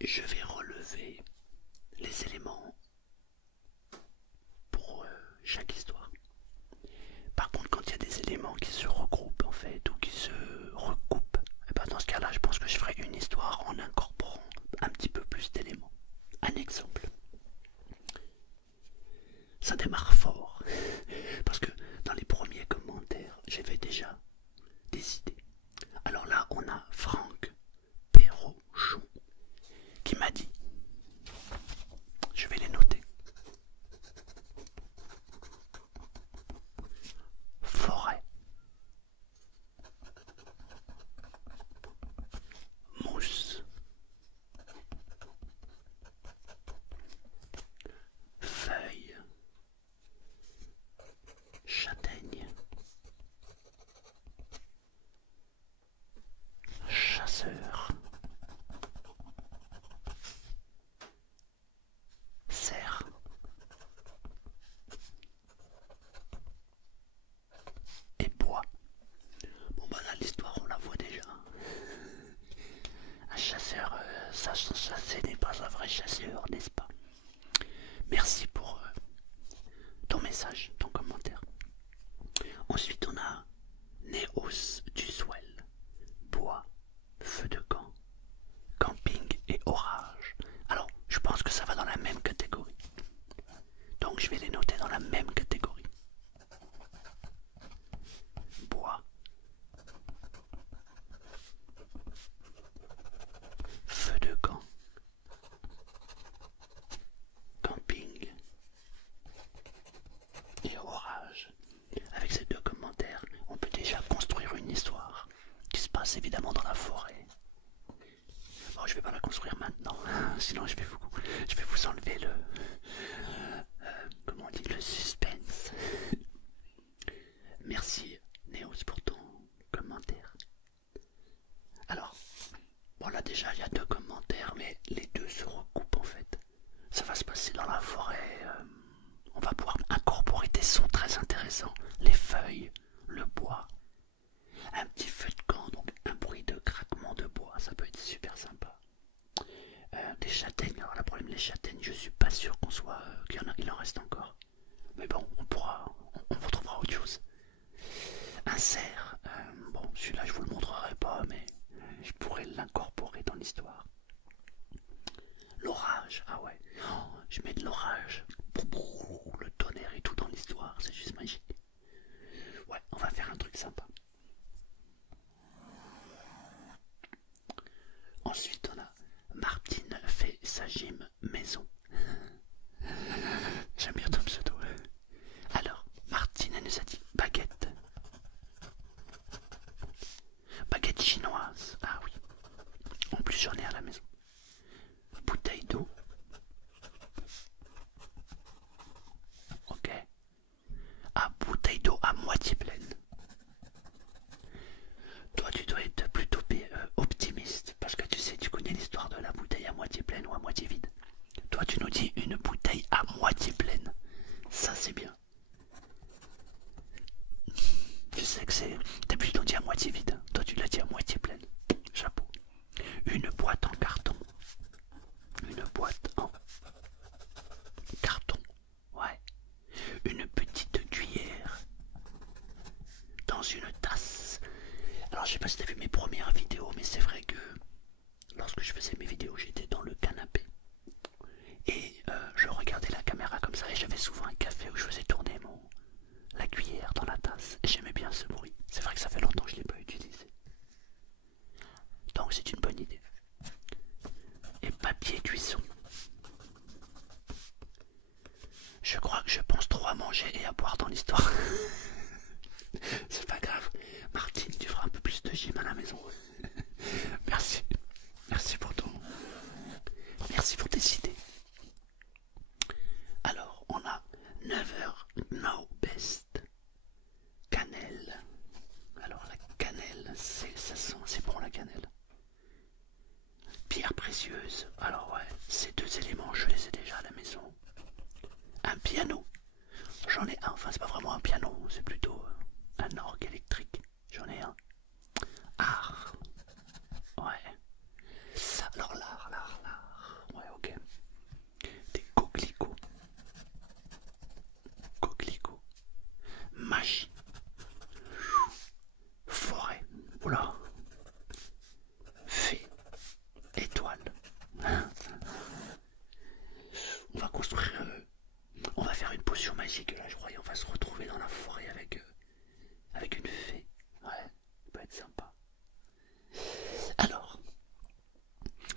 je vais relever les éléments pour chaque histoire. Par contre, quand il y a des éléments qui se regroupent en fait, ou qui se recoupent, et ben dans ce cas-là, je pense que je ferai une histoire en incorporant un petit peu plus d'éléments. Un exemple. Ça démarre fort, parce que dans les premiers commentaires, j'avais déjà des idées. Alors là, on a Franck Perrochon qui m'a dit, je vais les noter, forêt, mousse, feuille, châtaigne, chasseur, cerf, et bois. Bon bah là l'histoire on la voit déjà. Un chasseur, ça sans chasser n'est pas un vrai chasseur, n'est-ce pas? Merci pour ton message, ton commentaire. Ensuite on a Néos du Swell, bois, feu de camp, camping et orage. Alors je pense que ça va dans la même catégorie. Donc je vais les noter dans la même catégorie. Bois, feu de camp, camping et orage. Avec ces deux commentaires, on peut déjà construire une histoire qui se passe évidemment dans la forêt. Bon, je vais pas la construire maintenant, sinon je vais vous enlever le, comment on dit, le suspense. Merci Néos pour ton commentaire. Alors, bon là déjà il y a deux commentaires, mais les deux se recoupent en fait. Ça va se passer dans la forêt. On va pouvoir incorporer des sons très intéressants. Les feuilles, le bois, un petit feu de camp, donc un bruit de craquement de bois, ça peut être super sympa. Des châtaignes, alors le problème les châtaignes, je suis pas sûr qu'on soit, qu'il en reste encore. Mais bon, on retrouvera autre chose. Un cerf, bon celui-là je vous le montrerai pas, mais je pourrais l'incorporer dans l'histoire. L'orage, ah ouais, oh, je mets de l'orage, le tonnerre et tout dans l'histoire, c'est juste magique. Ouais, on va faire un truc sympa. Ensuite, on a Martine fait sa gym maison. J'aime bien ton pseudo. Alors, Martine, elle nous a dit baguette. Baguette chinoise. Ah oui. En plus, j'en ai à la maison. Bouteille d'eau. Ok. Ah, bouteille d'eau à moitié pleine. Toi, tu dois être plutôt optimiste, parce que tu sais, tu connais l'histoire de la bouteille à moitié pleine ou à moitié vide. Toi, tu nous dis une bouteille à moitié pleine. Ça, c'est bien. Tu sais que c'est... T'as plutôt dit à moitié vide. Toi, tu l'as dit à moitié pleine. Chapeau. Une boîte en carton. Une boîte en carton. Ouais. Une petite cuillère dans une tasse. Alors je sais pas si t'as vu mes premières vidéos, mais c'est vrai que lorsque je faisais mes vidéos, j'étais dans le canapé et je regardais la caméra comme ça et j'avais souvent un café où je faisais tourner la cuillère dans la tasse et j'aimais bien ce bruit. C'est vrai que ça fait longtemps que je l'ai pas utilisé. Donc c'est une bonne idée. Et papier cuisson. Je crois que je pense trop à manger et à boire dans l'histoire. C'est pas grave. Martine, tu feras un peu plus de gym à la maison. Merci. Merci pour ton... Merci pour tes idées. Alors, on a Never Know Best. Cannelle. Alors, la cannelle, c'est bon la cannelle. Pierre précieuse. Alors ouais, ces deux éléments, je les ai déjà à la maison. Un piano. J'en ai un, enfin c'est pas vraiment un piano, c'est plutôt un orgue électrique. J'en ai un. Art. Ouais. Alors l'art. On va construire... on va faire une potion magique là, je crois, et on va se retrouver dans la forêt avec une fée. Ouais, ça peut être sympa. Alors,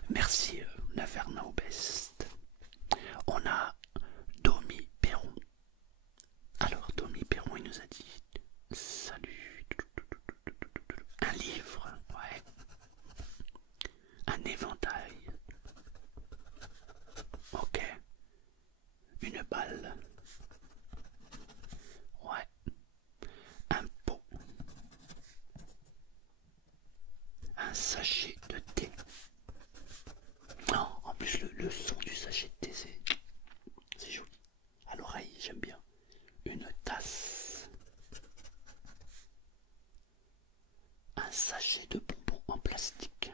merci Naverna au best. On a Domi Perron. Alors, Domi Perron, il nous a dit salut. Un livre, ouais. Un éventail. Ok. Une balle. Ouais. Un pot. Un sachet de thé. Non, en plus le son du sachet de thé, c'est joli. À l'oreille, j'aime bien. Une tasse. Un sachet de bonbons en plastique.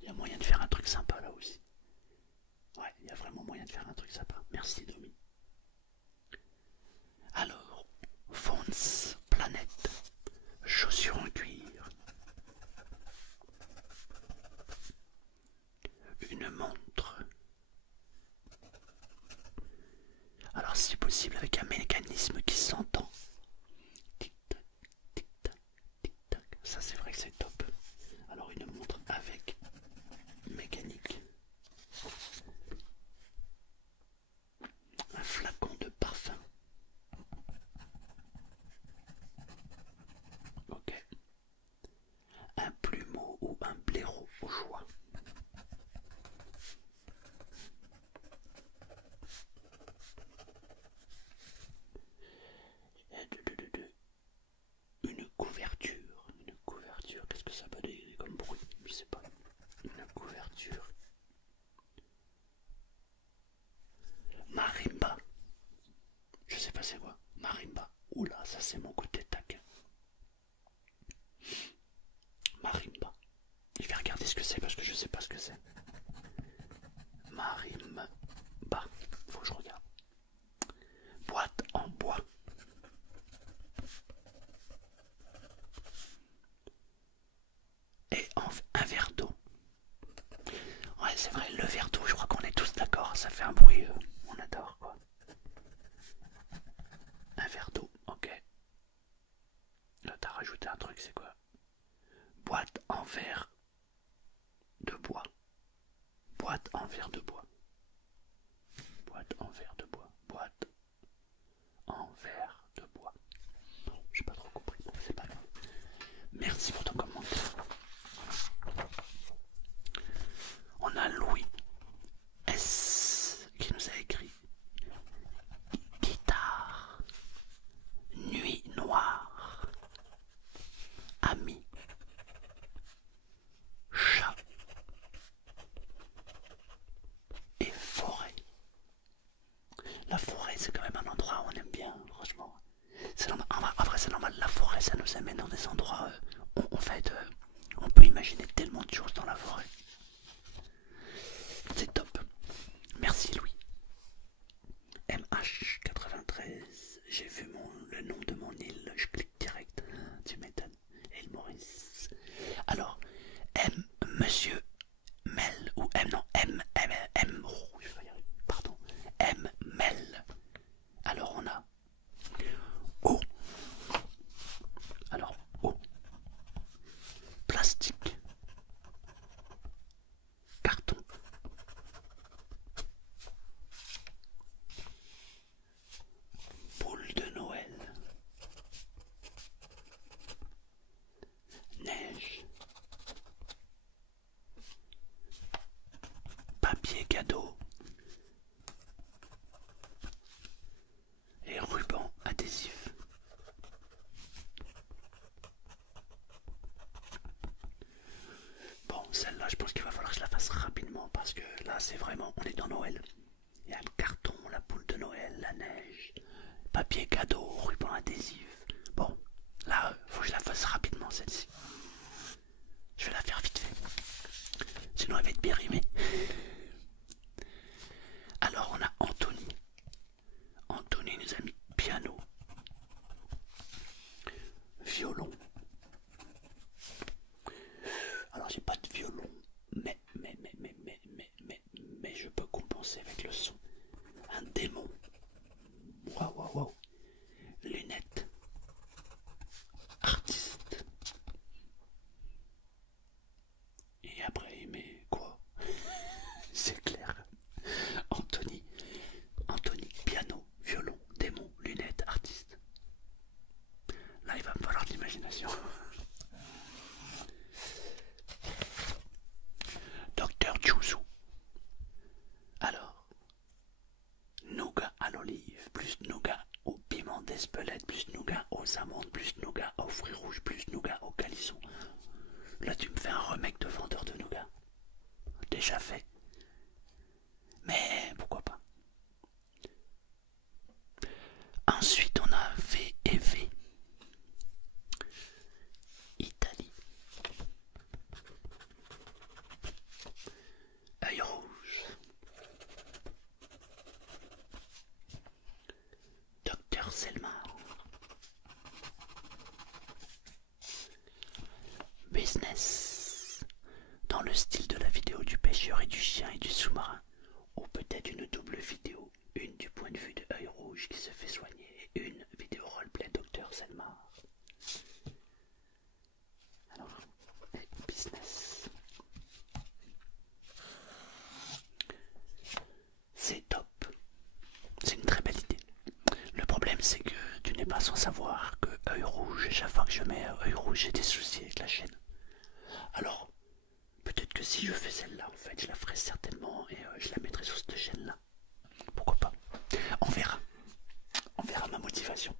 Il y a moyen de faire un truc sympa là aussi. Ouais, il y a vraiment moyen de faire un truc sympa. Merci Domi. Alors, Fonz Planète, chaussures en cuir. Une montre. Alors si possible avec un mécanisme qui s'entend. Tic-tac, tic-tac, tic-tac. Ça c'est vrai que c'est top. Alors une montre avec mécanique. Un flacon de parfum. Ok. Un plumeau ou un blaireau au choix. Une couverture. Une couverture. Qu'est-ce que ça peut donner comme bruit? Je sais pas. Une couverture. Marimba. Je sais pas c'est quoi. Marimba. Oula, ça c'est mon côté taquin. Marimba. Je vais regarder ce que c'est parce que je sais pas ce que c'est. Marimba. Faut que je regarde. Boîte en bois. Et un verre d'eau. Ouais, c'est vrai, le verre d'eau, je crois qu'on est tous d'accord. Ça fait un bruit, on adore quoi. Un verre d'eau, ok. Là, t'as rajouté un truc, c'est quoi? Boîte en verre de bois. Boîte en verre de bois. Boîte en verre de bois. Boîte en verre de bois. Bon, j'ai pas trop compris, bon, c'est pas grave. Merci pour ton commentaire. On a Louis S qui nous a écrit guitare, nuit noire, ami, chat et forêt. La forêt, c'est quand même un endroit où on aime bien, franchement. En vrai, c'est normal, la forêt, ça nous amène dans des endroits où, en fait, on peut imaginer tellement de choses dans la forêt. C'est top. Merci Louis. MH93, j'ai vu le nom de mon île, je clique direct. Tu m'étonnes. Île Maurice. Alors, Monsieur Mel, ou non, oh, je vais y arriver, pardon. Mel. Alors on a eau. Alors, eau. Plastique. Carton. Boule de Noël. Neige. Papier cadeau. Et ruban adhésif. Bon, celle-là, je pense qu'il va falloir que je la fasse rapidement parce que là, c'est vraiment, on est dans Noël. Il y a le carton, la boule de Noël, la neige, papier cadeau, ruban adhésif. Bon, là, faut que je la fasse rapidement celle-ci. Je vais la faire vite fait. Sinon, elle va être périmée. Alors, on a Anthony. Anthony nous a mis piano, violon, plus nougat aux amandes, plus nougat aux fruits rouges, plus nougat aux calissons. Là tu me fais un remake de vendeur de nougat. Déjà fait. Mais pourquoi pas. Ensuite on a V et V. Italie. Œil rouge. Docteur Selmar. Business. Dans le style de la vidéo du pêcheur et du chien et du sous-marin. Ou peut-être une double vidéo. Une du point de vue de Œil rouge qui se fait soigner et une vidéo roleplay Docteur Selmar. Alors, business. C'est top. C'est une très belle idée. Le problème c'est que tu n'es pas sans savoir que Œil rouge, chaque fois que je mets Œil rouge, j'ai des soucis avec la chaîne. Alors, peut-être que si je fais celle-là, en fait, je la ferai certainement et je la mettrai sur cette chaîne-là. Pourquoi pas? On verra. On verra ma motivation.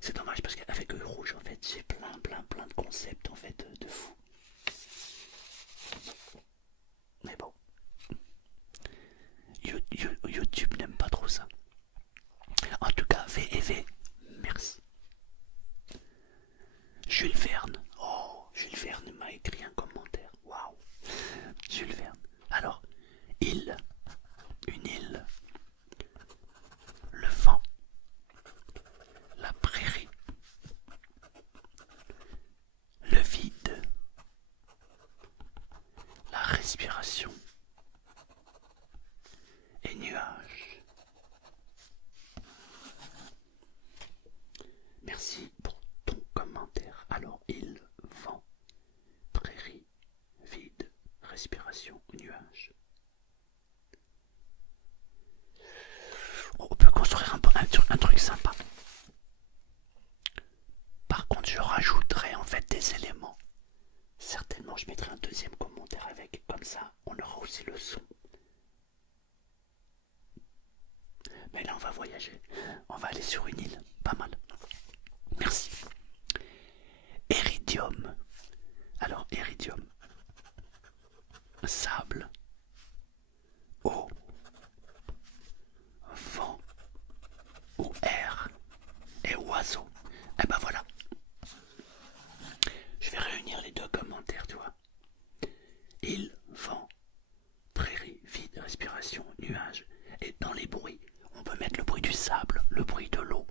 C'est dommage parce qu'avec Œil rouge, en fait, j'ai plein de concepts, en fait, de fou. Mais bon. YouTube n'aime pas trop ça. En tout cas, V et V, merci. Jules Verne. Oh, Jules Verne m'a écrit un commentaire. Waouh. Jules Verne. Alors, île. Une île. Le vent. La prairie. Le vide. La respiration. Et nuages. Merci pour ton commentaire. Alors, île, vent, prairie, vide, respiration, nuage. On peut construire un truc sympa. Par contre, je rajouterai en fait des éléments. Certainement, je mettrai un deuxième commentaire avec. Comme ça, on aura aussi le son. Mais là, on va voyager. On va aller sur une île. Pas mal. Merci. Iridium. Alors, iridium. Sable. Eau. Vent. Ou air. Et oiseau. Et ben voilà. Je vais réunir les deux commentaires, tu vois. Île, vent, prairie, vide, respiration, nuage. Et dans les bruits, on peut mettre le bruit du sable, le bruit de l'eau,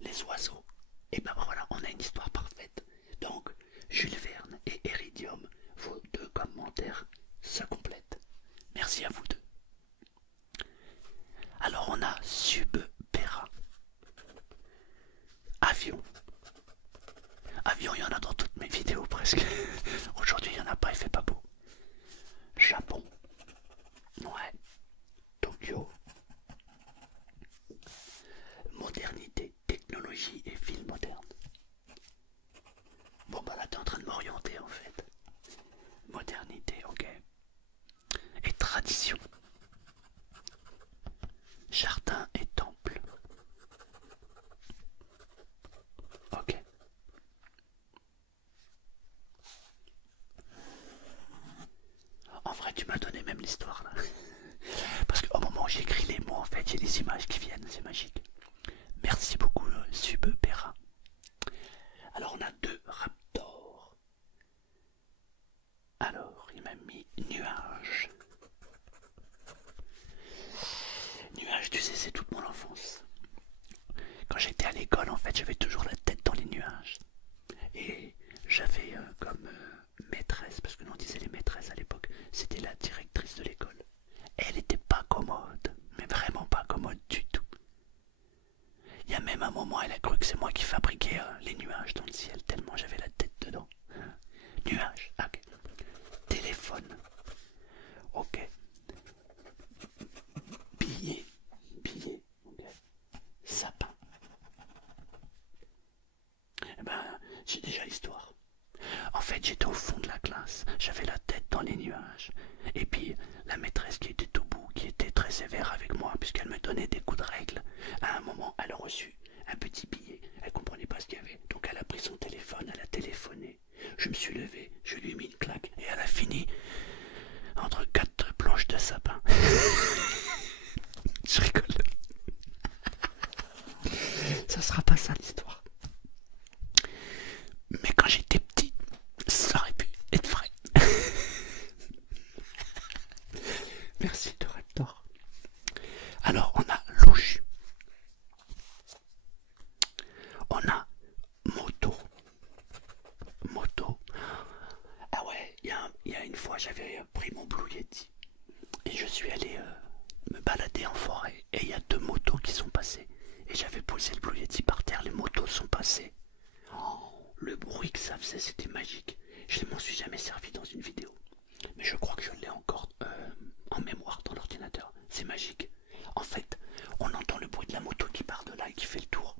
les oiseaux. Et ben voilà, on a une histoire parfaite. Donc, Jules Verne et Iridium, vos deux commentaires se complètent. Merci à vous deux. Alors on a Subpera. Avion. Avion, il y en a dans toutes mes vidéos presque. Aujourd'hui, il n'y en a pas, il fait pas beau. Japon. Ouais. Tokyo. Modernité, technologie et ville moderne. Bon bah là t'es en train de m'orienter en fait. Modernité, ok. Et tradition. Jardin et temple. Ok. En vrai tu m'as donné même l'histoire là. Parce qu'au moment où j'écris les mots en fait j'ai les images qui viennent, c'est magique. Merci beaucoup Subpera. Alors on a deux raptors. Alors il m'a mis nuage. Nuage, tu sais, c'est toute mon enfance. Quand j'étais à l'école, en fait, j'avais toujours la tête dans les nuages. Et j'avais comme maîtresse, parce que nous on disait les maîtresses à l'époque, c'était la directrice de l'école. Elle n'était pas commode, mais vraiment pas commode du tout. Il y a même un moment, elle a cru que c'est moi qui fabriquais les nuages dans le ciel, tellement j'avais la tête dedans. Nuages, ok. Téléphone, ok. Billet, billet, ok. Sapin. Eh ben, j'ai déjà l'histoire. En fait, j'étais au fond de la classe, j'avais la tête dans les nuages. Et puis, la maîtresse qui était au bout, qui était très sévère avec moi, puisqu'elle me donnait des coups de règle, à un moment, elle a reçu un petit billet. Elle comprenait pas ce qu'il y avait. Donc elle a pris son téléphone, elle a téléphoné. Je me suis levé, je lui ai mis une claque et elle a fini entre 4 planches de sapin. Je rigole. Ça sera pas ça l'histoire. Mais quand j'étais petit, ça aurait pu être vrai. Merci de Raptor. Alors on a louche. On a moto. Moto. Ah ouais, il y a une fois j'avais pris mon Blue Yeti et je suis allé me balader en forêt et il y a 2 motos qui sont passées et j'avais posé le Blue Yeti par terre, les motos sont passées. Oh, le bruit que ça faisait, c'était magique. Je ne m'en suis jamais servi dans une vidéo, mais je crois que je l'ai encore en mémoire dans l'ordinateur. C'est magique. En fait, on entend le bruit de la moto qui part de là et qui fait le tour.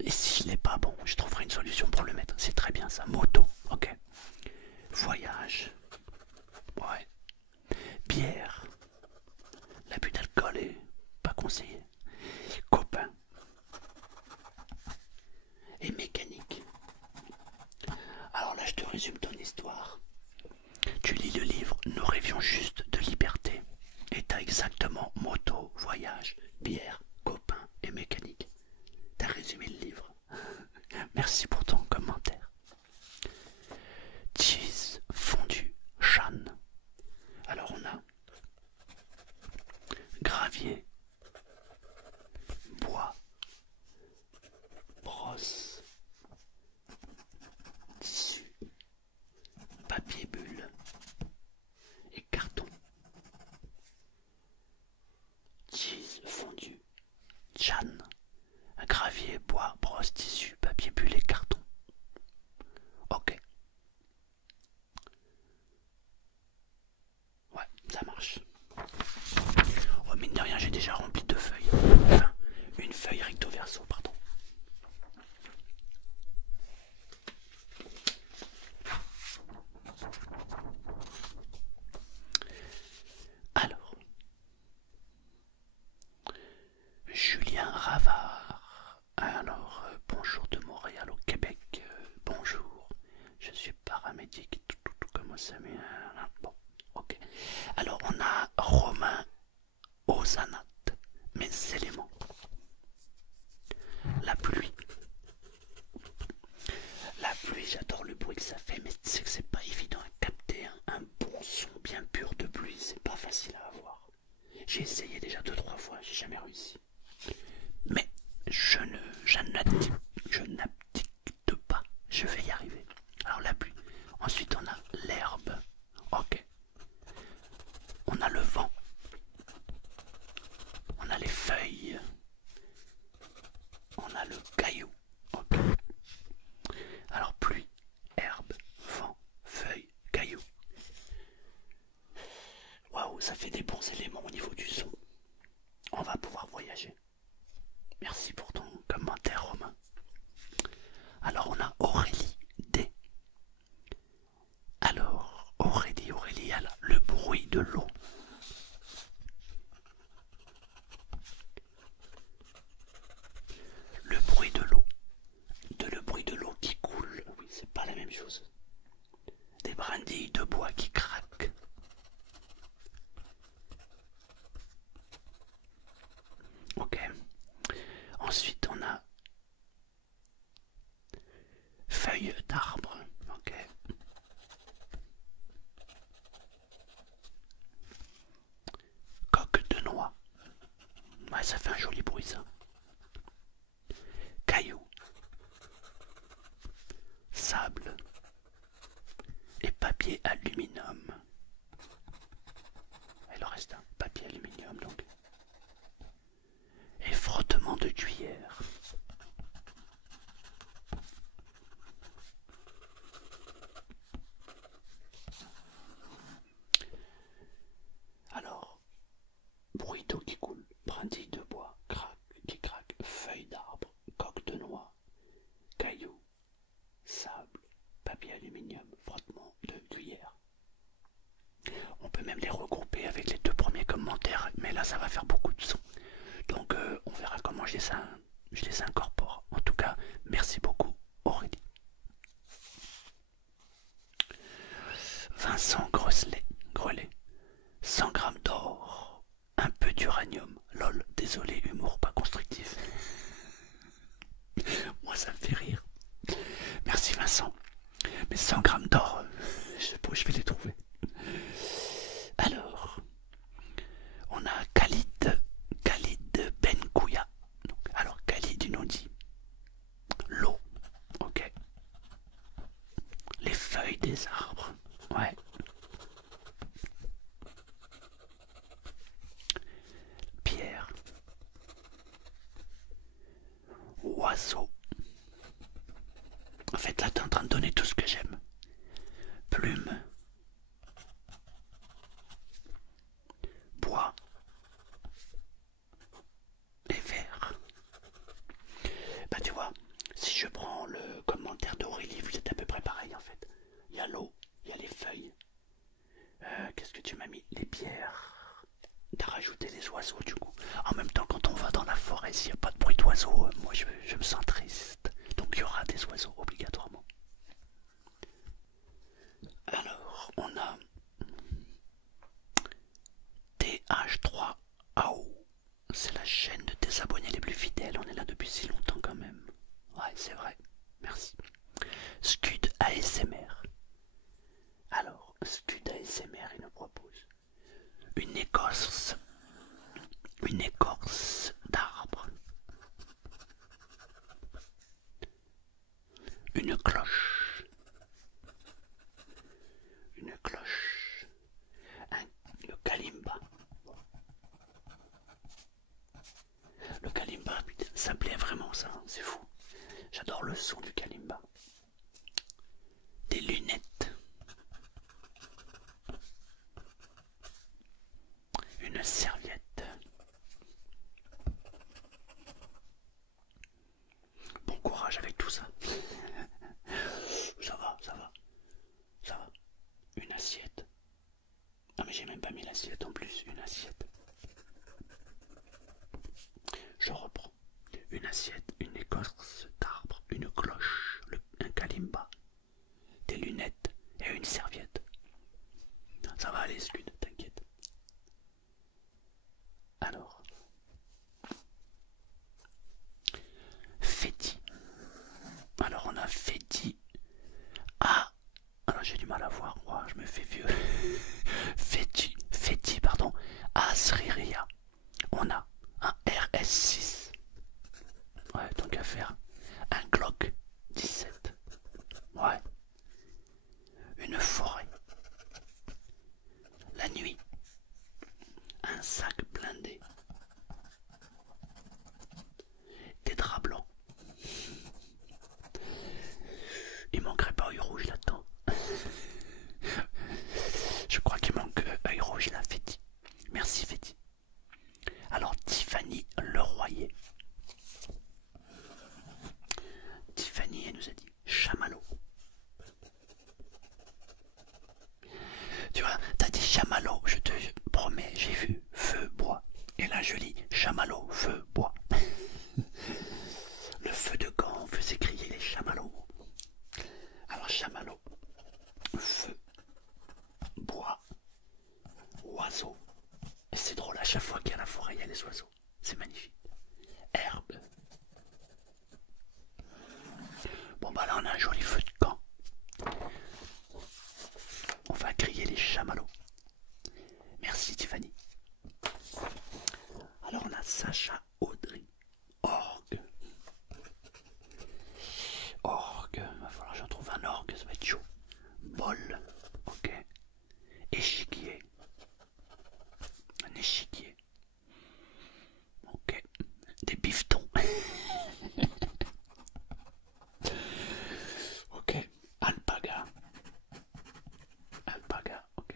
Et si je l'ai pas, bon, je trouverai une solution pour le mettre. C'est très bien ça. Moto, ok. Voyage. Ouais. Bière. L'abus d'alcool est pas conseillé. Copain. Et mécanique. Alors là, je te résume ton histoire. Tu lis le livre Nous rêvions juste de liberté. Et t'as exactement moto, voyage, bière, copain et mécanique. T'as résumé le livre. Merci pour ton commentaire. Cheese fondu Chan. Alors on a gravier, bois, brosse, tissu, papier bulle et carton. Cheese fondu Chan. Gravier, bois, brosse, tissu, papier bulle et carton. Ok. Ouais, ça marche. Oh, mine de rien, j'ai déjà rempli 2 feuilles. Enfin, une feuille recto verso, pardon. Alors, Julien Ravard. Alors, bonjour de Montréal au Québec. Bonjour. Je suis paramédic. Comment ça met. Bon, ok. Alors, on a Romain Ozanat. Mes éléments. La pluie. La pluie, j'adore le bruit que ça fait, mais c'est que c'est pas évident à capter un bon son bien pur de pluie. C'est pas facile à avoir. J'ai essayé déjà 2-3 fois, j'ai jamais réussi. Mais je n'abdique pas, je vais y arriver. Alors la pluie. Ensuite on a l'herbe. Ok. On a le vent. On a les feuilles. On a le caillou. Ok. Alors pluie, herbe, vent, feuilles, caillou. Waouh, ça fait des bons éléments au niveau du son. On va pouvoir voyager. Merci pour ton commentaire, Romain. Alors on a Aurélie D. Alors Aurélie, elle a le bruit de l'eau. Le bruit de l'eau. Le bruit de l'eau qui coule. Oui, c'est pas la même chose. Des brindilles de bois qui craquent. Ok. Ensuite on a feuilles d'arbre. Ok. Coque de noix. Ouais, ça fait un joli bruit ça. Caillou. Sable. Et papier aluminium. Il en reste un. Papier aluminium donc. Et frottement de cuillère. Alors, bruit d'eau qui coule, brindilles de bois, qui craque, feuilles d'arbre, coque de noix, cailloux, sable, papier aluminium, frottement de cuillère. On peut même les regrouper avec les 2 premiers commentaires, mais là ça va faire beaucoup de son. Donc on verra comment je les incorpore. En tout cas, merci beaucoup Aurélie. Vincent Grelet, 100 grammes d'or, un peu d'uranium. Lol, désolé, humour pas constructif. Moi ça me fait rire. Merci Vincent. Mais 100 grammes d'or, je vais les trouver. Alors, on a Khalid Benkouya. Alors Khalid, il nous dit l'eau, ok. Les feuilles des arbres, ouais. Pierre, oiseau. En fait là t'es en train de donner tout ce que j'aime. Plume, bois et verre. Bah tu vois, si je prends le commentaire d'Aurélie, vous êtes à peu près pareil en fait. Il y a l'eau, il y a les feuilles. Qu'est-ce que tu m'as mis? Les pierres. T'as rajouté les oiseaux du coup. En même temps, quand on va dans la forêt, s'il n'y a pas de bruit d'oiseaux, moi je me sens triste. Donc il y aura des oiseaux obligatoirement. Alors, on a TH3AO. C'est la chaîne de tes abonnés les plus fidèles. On est là depuis si longtemps quand même. Ouais, c'est vrai. Merci. Scud ASMR. Alors, Scud ASMR, il nous propose une écorce d'arbre, une cloche, le kalimba. Le kalimba, putain, ça me plaît vraiment ça, hein, c'est fou. J'adore le son du kalimba. Des lunettes, une serviette. Bon courage avec tout ça. Ça va. Une assiette. Ah mais j'ai même pas mis l'assiette en plus, une assiette. Je reprends. Une assiette, une écorce d'arbre, une cloche, un kalimba, des lunettes et une serviette. Ça va aller, Scud, t'inquiète. Alors, Féti. Alors on a Féti. Ah, alors j'ai du mal à voir, moi je me fais vieux. Féti, pardon. Asriria. On a un RS6. Ouais, tant qu'à faire. Un Glock 17. Ouais. Une forêt. La nuit. Un sac blindé. Des draps blancs. Il manquerait pas œil rouge là-dedans. Je crois qu'il manque œil rouge là, Féti. Merci Féti. Alors Tiffany Leroyer. Tiffany, elle nous a dit chamallow. Tu vois, t'as dit chamallow, je te promets, j'ai vu feu, bois. Et là je lis chamallow, feu, bois. Le feu de camp faisait crier les chamallows. Alors chamallow, feu, bois, oiseau. Et c'est drôle, à chaque fois qu'il y a la forêt, il y a les oiseaux. C'est magnifique. Herbe. Bon bah là on a un joli feu de camp. On va griller les chamallows. Merci Tiffany. Alors on a Sacha Audrey. Orgue. Va falloir que j'en trouve un orgue, ça va être chaud. Bol. Ok. Échiquier. Un échiquier. Ok. Des bifetons. Ok. Alpaga. Ok.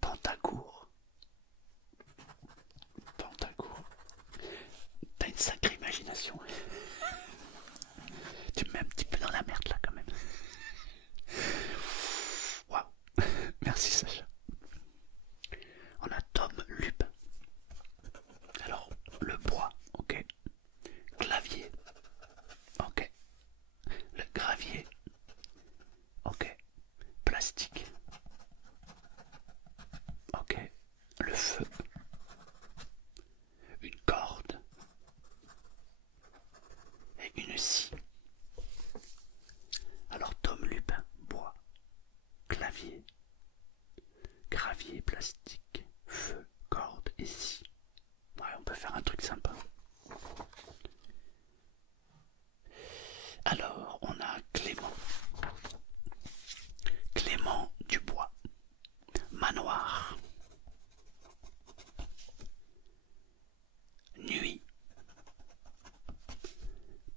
Pentacourt. T'as une sacrée imagination. Tu me mets un petit peu dans la merde là quand même. Waouh. Merci Sacha. On a Tom Lupin. Alors, le bois, ok.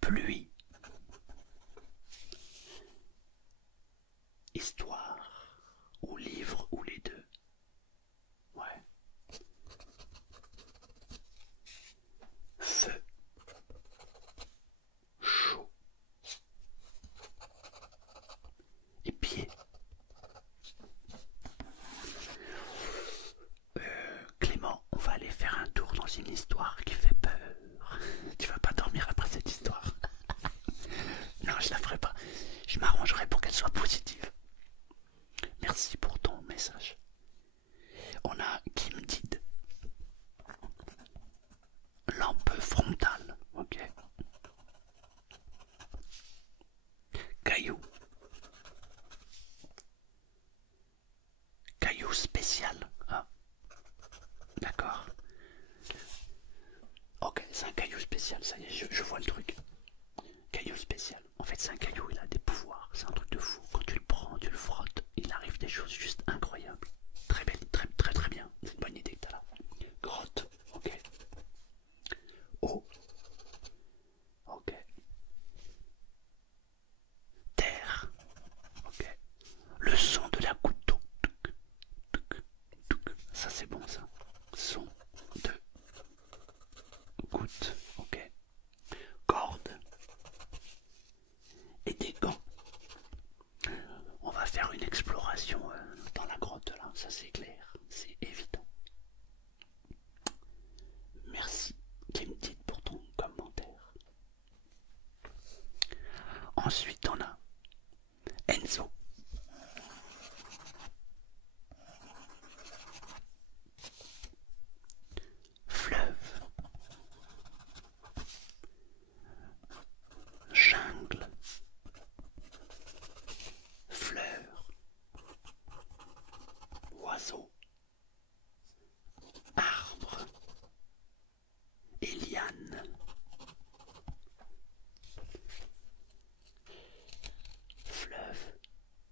Pluie. Histoire. Ou livre, ou les deux. Ouais. Feu. Chaud. Et pied. Clément, on va aller faire un tour dans une histoire qui fait peur. Tu vas pas dormir après cette histoire. Non, je la ferai pas. Je m'arrangerai pour qu'elle soit positive. Merci pour ton message. On a Kim Did. Lampe frontale. Ok. Caillou. Caillou spécial. Ah. D'accord. Ok, c'est un caillou spécial, ça y est, je vois le truc. Caillou spécial. En fait, c'est un caillou, il a des pouvoirs. C'est un truc de fou. Quand tu le prends, tu le frottes, il arrive des choses juste incroyables. Très belle, très bien. C'est une bonne idée que t'as là. Grotte. Ok. Eau. Ok. Terre. Ok. Le son de la goutte d'eau. Ça c'est bon ça. Son de goutte. Ok. Corde. Et des gants. On va faire une exploration dans la grotte là, ça c'est clair, c'est évident. Merci Kim dit pour ton commentaire. Ensuite on a Enzo. Fleuve. Jungle. Fleurs. Oiseau. Arbre. Et liane. Fleuve.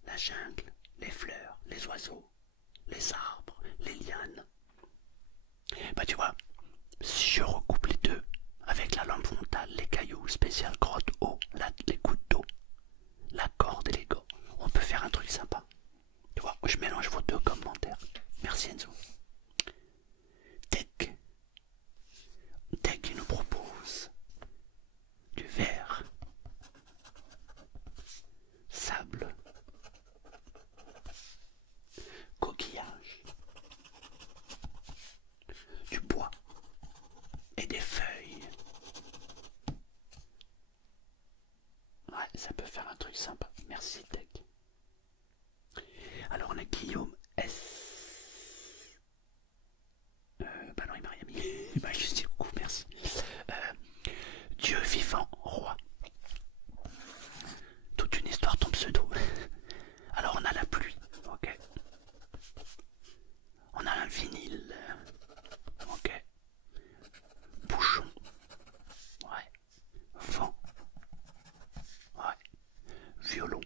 La jungle. Les fleurs. Les oiseaux. Les arbres. Les lianes. Bah tu vois, si je recoupe les deux avec la lampe frontale, les cailloux, spécial grotte, eau, les gouttes d'eau, la corde et les gants, on peut faire un truc sympa. Tu vois, je mélange vos deux commentaires. Merci Enzo. Tech. Tech qui nous propose du verre, sable, coquillage, du bois et des feuilles. Ouais, ça peut faire un truc sympa. Merci Tech. Alors on a Guillaume S. Bah non, il m'a rien mis. Il m'a juste dit coucou, merci. Dieu vivant, roi. Toute une histoire, ton pseudo. Alors on a la pluie, ok. On a un vinyle, ok. Bouchon, ouais. Vent, ouais. Violon.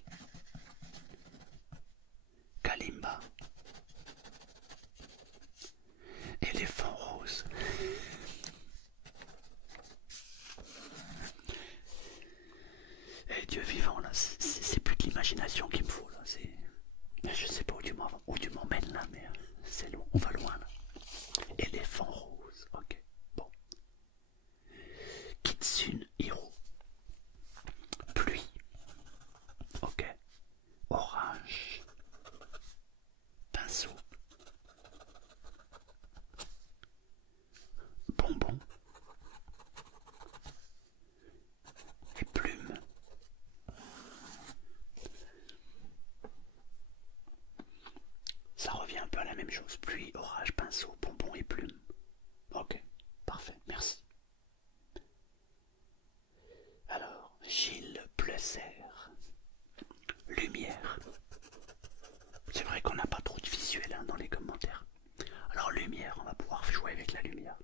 Kalimba. Éléphant rose. Et Dieu vivant là, c'est plus de l'imagination qu'il me faut là, c'est... Je sais pas où tu m'emmènes là, mais c'est loin, on va loin là. Éléphant rose, ok, bon. Kitsune Hiro. Pluie, ok. Orage. Pinceau. Bonbon. Et plume. Ça revient un peu à la même chose. Pluie, orage, pinceau, bonbon et plume. Ok, parfait, merci. Alors, Gilles Plesser. Lumière. C'est vrai qu'on n'a pas trop de visuel hein, dans les commentaires. Alors lumière, on va pouvoir jouer avec la lumière.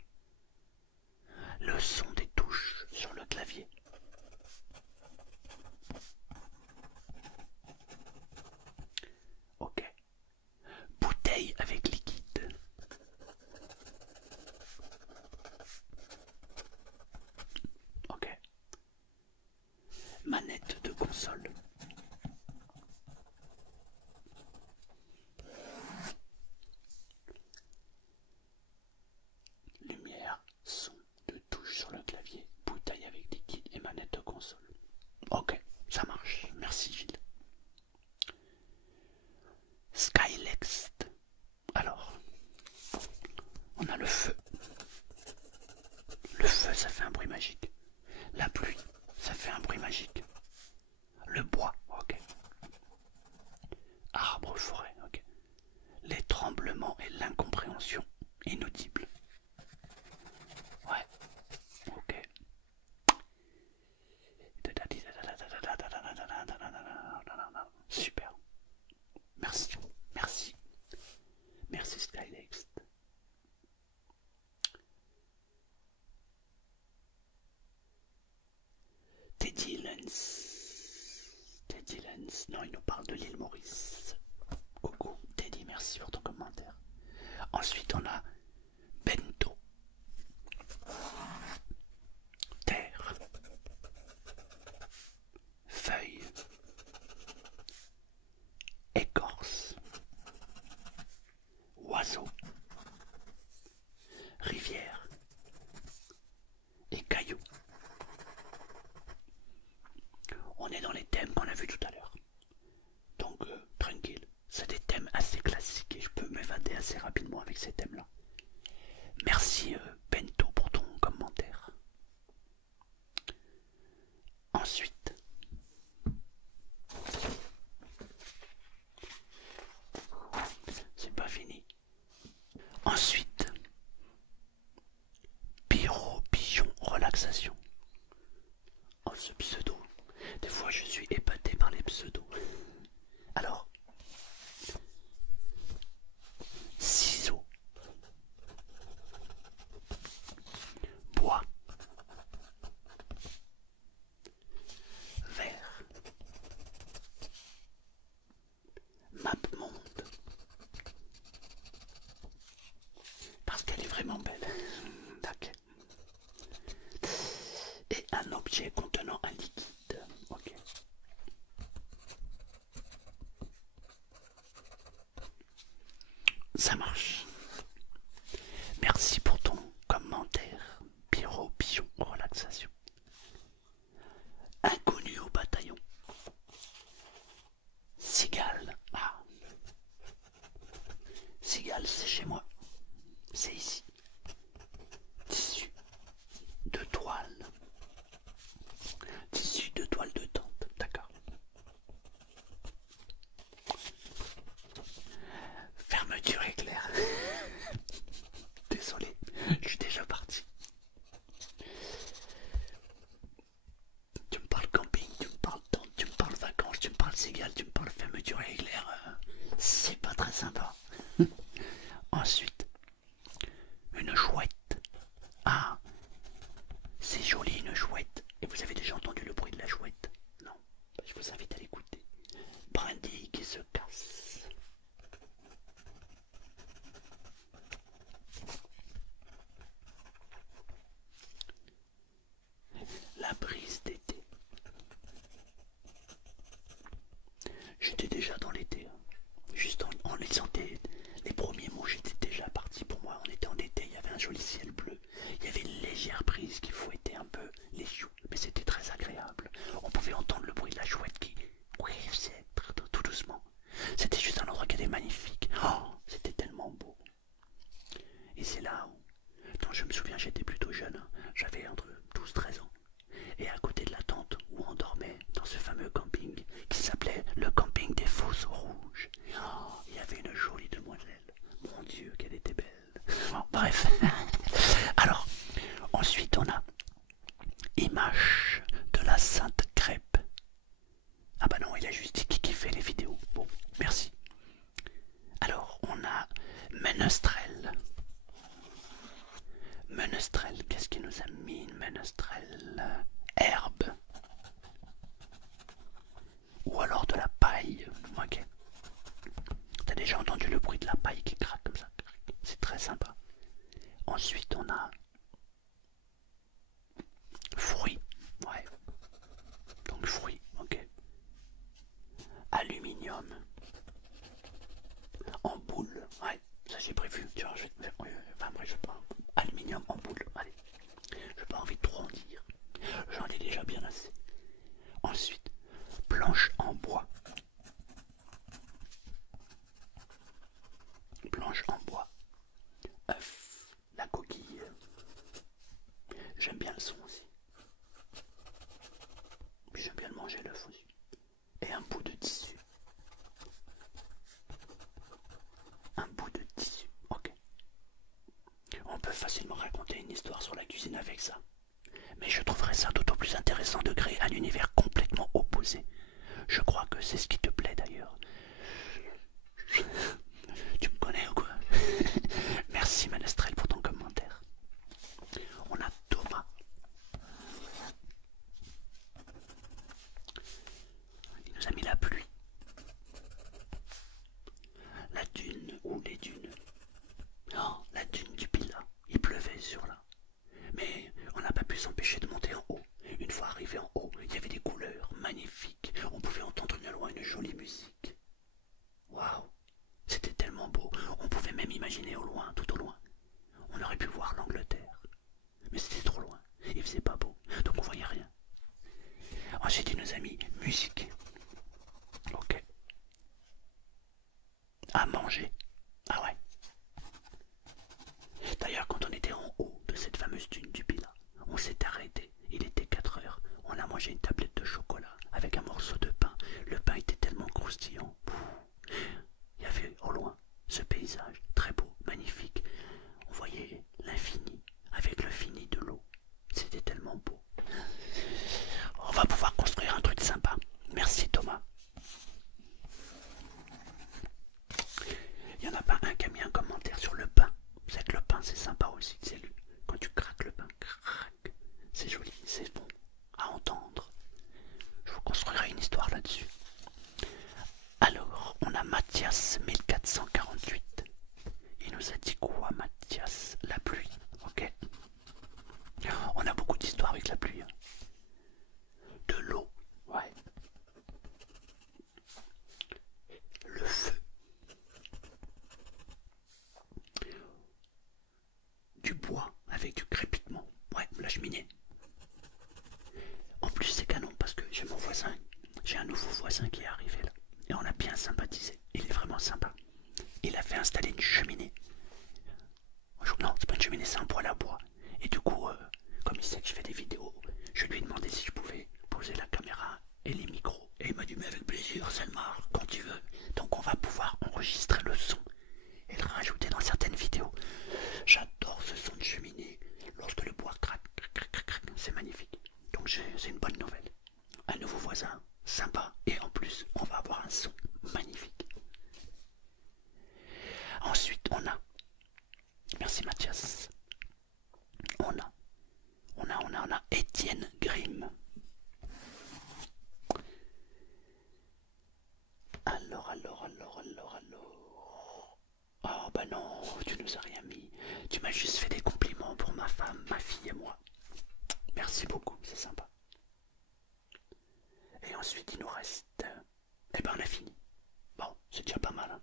Le son des touches sur le clavier. Ok. Bouteille avec liquide. Ok. console. Lumière, son, de touches sur le clavier, bouteille avec liquide et manette de console. Ok, ça marche. Merci Gilles. Skylext. Alors, on a le feu. Le feu, ça fait un bruit magique. La pluie, ça fait un bruit magique. Le bois, ok. Arbre, forêt, ok. Les tremblements et l'incompréhension inaudible. Ouais, ok. Super. Merci, merci. Merci Skylext. Teddy Lens. Teddy Lens. Non, il nous parle de l'île Maurice. Coucou Teddy, merci pour ton commentaire. Ensuite, on a Bento. Terre. Feuille. Écorce. Oiseau. Rivière. Et caillou. On est dans les thèmes qu'on a vus tout à l'heure. Donc, tranquille. C'est des thèmes assez classiques et je peux m'évader assez rapidement avec ces thèmes-là. Merci Bento pour ton commentaire. Ensuite, c'est pas fini. Ensuite, Pyro Pigeon Relaxation. Oh, ce pseudo. Des fois, je suis épaté par les pseudos. Alors, ciseaux, bois, verre, map-monde, parce qu'elle est vraiment belle. D'accord. Et un objet contenant un liquide. Ok. Ça marche. Merci pour ton commentaire. Pyro Pigeon Relaxation. Inconnu au bataillon. Cigale. Ah. Cigale, c'est chez moi. C'est ici. Tissu de toile. Tissu de toile de tente. D'accord. Fermeture éclair. Désolé, je suis déjà parti. Tu me parles camping, tu me parles tente, tu me parles vacances, tu me parles cigale, tu me parles fermeture éclair. C'est pas très sympa. Ensuite, une chouette. Ah, c'est joli une chouette. Et vous avez déjà entendu le bruit de la chouette? Non, je vous invite à l'écouter. Brindille qui se casse. La brise d'été. J'étais déjà dans l'été. Juste en lisant les premiers mots, j'étais déjà parti. Pour moi, on était en été, il y avait un joli ciel bleu. Il y avait une légère brise qui fouettait un peu les choux. Mais c'était très agréable. On pouvait entendre le bruit de la chouette qui... Oui, c'est tout doucement. C'était juste un endroit qui était magnifique. Oh, c'était tellement beau. Et c'est là où... Non, je me souviens, j'étais plutôt jeune. J'avais entre 12 et 13 ans. Et à côté de la tente où on dormait, dans ce fameux camping qui s'appelait le camping des Fosses Rouges, oh, il y avait une jolie demoiselle. Mon Dieu, qu'elle était belle. Bon, bref. Alors, ensuite on a image de la Sainte Crêpe. Ah bah non, il a juste dit qui fait les vidéos. Bon, merci. Alors, on a Menestrel. Menestrel, qu'est-ce qu'il nous a mis une Menestrel? Herbe. Ou alors de la paille. Ok. T'as déjà entendu le bruit de la paille qui craque comme ça? C'est très sympa. Ensuite, on a fruits. Ouais. manger l'œuf aussi. Et un bout de tissu. Un bout de tissu, ok. On peut facilement raconter une histoire sur la cuisine avec ça. Mais je trouverais ça d'autant plus intéressant de créer un univers complètement opposé. Je crois que c'est ce qui te plaît d'ailleurs. Tu me connais ou quoi? Merci Manestrel pour ton commentaire. On a Thomas. Il nous a mis la pluie. La dune ou les dunes. Oh, la dune du Pilat. Il pleuvait sur là. Mais on n'a pas pu s'empêcher de monter en haut. Une fois arrivé en haut, il y avait des couleurs magnifiques. On pouvait entendre de loin une jolie musique. Waouh! C'était tellement beau. On pouvait même imaginer au loin, tout au loin. On aurait pu voir l'Angleterre. Mais c'était trop loin. Il faisait pas beau. Donc on voyait rien. Ensuite, il nous a mis musique. Ok. À manger. Ah ouais. D'ailleurs, quand on était en haut de cette fameuse dune du Pilat, on s'est arrêté. Il était 4 heures. On a mangé une tablette de chocolat avec un morceau de pain. Le pain était tellement croustillant. Il y avait au loin ce paysage très beau, magnifique. On voyait l'infini avec le fini de l'eau. C'était tellement beau. On va pouvoir construire un truc sympa. Merci Thomas. Il n'y en a pas un qui a mis un commentaire sur le pain. Vous savez que le pain c'est sympa aussi. C'est quand tu craques le pain. C'est joli, c'est bon à entendre. Je vous construirai une histoire là-dessus. Alors, on a Mathias 1448. Il nous a dit quoi, Mathias? La pluie, ok. On a beaucoup d'histoires avec la pluie. Hein. De l'eau, ouais. Le feu. Du bois avec du crépitement. Ouais, la cheminée. En plus, c'est canon parce que j'ai mon voisin. J'ai un nouveau voisin qui est arrivé là. Et on a bien sympathisé. Il est vraiment sympa. Il a fait installer une cheminée. Non, c'est pas une cheminée, c'est un poêle à bois. Et du coup, comme il sait que je fais des vidéos, je lui ai demandé si je pouvais poser la caméra et les micros. Et il m'a dit, mais avec plaisir, Selmar, quand tu veux. Donc on va pouvoir enregistrer le son et le rajouter dans certaines vidéos. J'adore ce son de cheminée. Lorsque le bois craque, c'est magnifique. Donc c'est une bonne nouvelle. Un nouveau voisin, sympa. Et en plus, on va avoir un son magnifique. Ensuite, on a... Merci Mathias. On a Étienne Grimm. Alors. Oh bah non, tu nous as rien mis. Tu m'as juste fait des compliments pour ma femme, ma fille et moi. Merci beaucoup, c'est sympa. Et ensuite il nous reste... Eh ben on a fini. Bon, c'est déjà pas mal. Hein.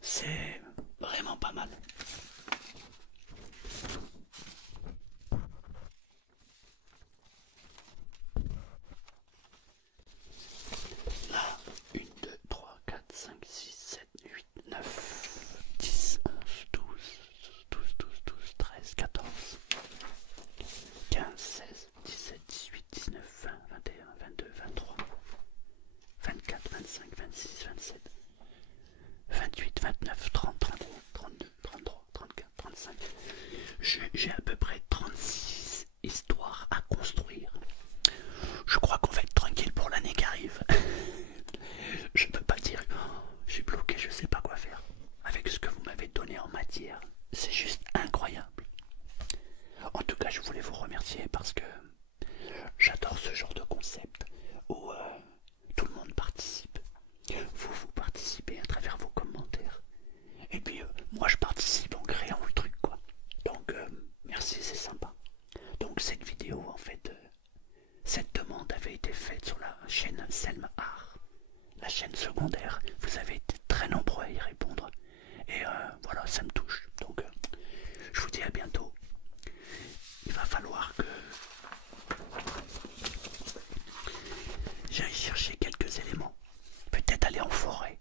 C'est vraiment pas mal. Là, 1, 2, 3, 4, 5, 6, 7, 8, 9, 10, 11, 12, 13, 14, 15, 16, 17, 18, 19, 20, 21, 22, 23, 24, 25, 26, 27, 28, 29, 30, 31, 32, 33, 34, 35. J'ai à peu près 36 histoires à construire. Je crois qu'on va être tranquille pour l'année qui arrive. Je peux pas dire, oh, j'ai bloqué, je sais pas quoi faire. Avec ce que vous m'avez donné en matière, c'est juste incroyable. En tout cas, je voulais vous remercier parce que j'adore ce genre de concept où tout le monde participe. Vous participez à travers vos commentaires. Et puis moi je participe en créant le truc quoi. Donc merci, c'est sympa. Donc cette vidéo en fait, cette demande avait été faite sur la chaîne Selmar, la chaîne secondaire. Vous avez été très nombreux à y répondre. Et voilà, ça me touche. Donc je vous dis à bientôt. Il va falloir que j'aille chercher quelques éléments. Peut-être aller en forêt.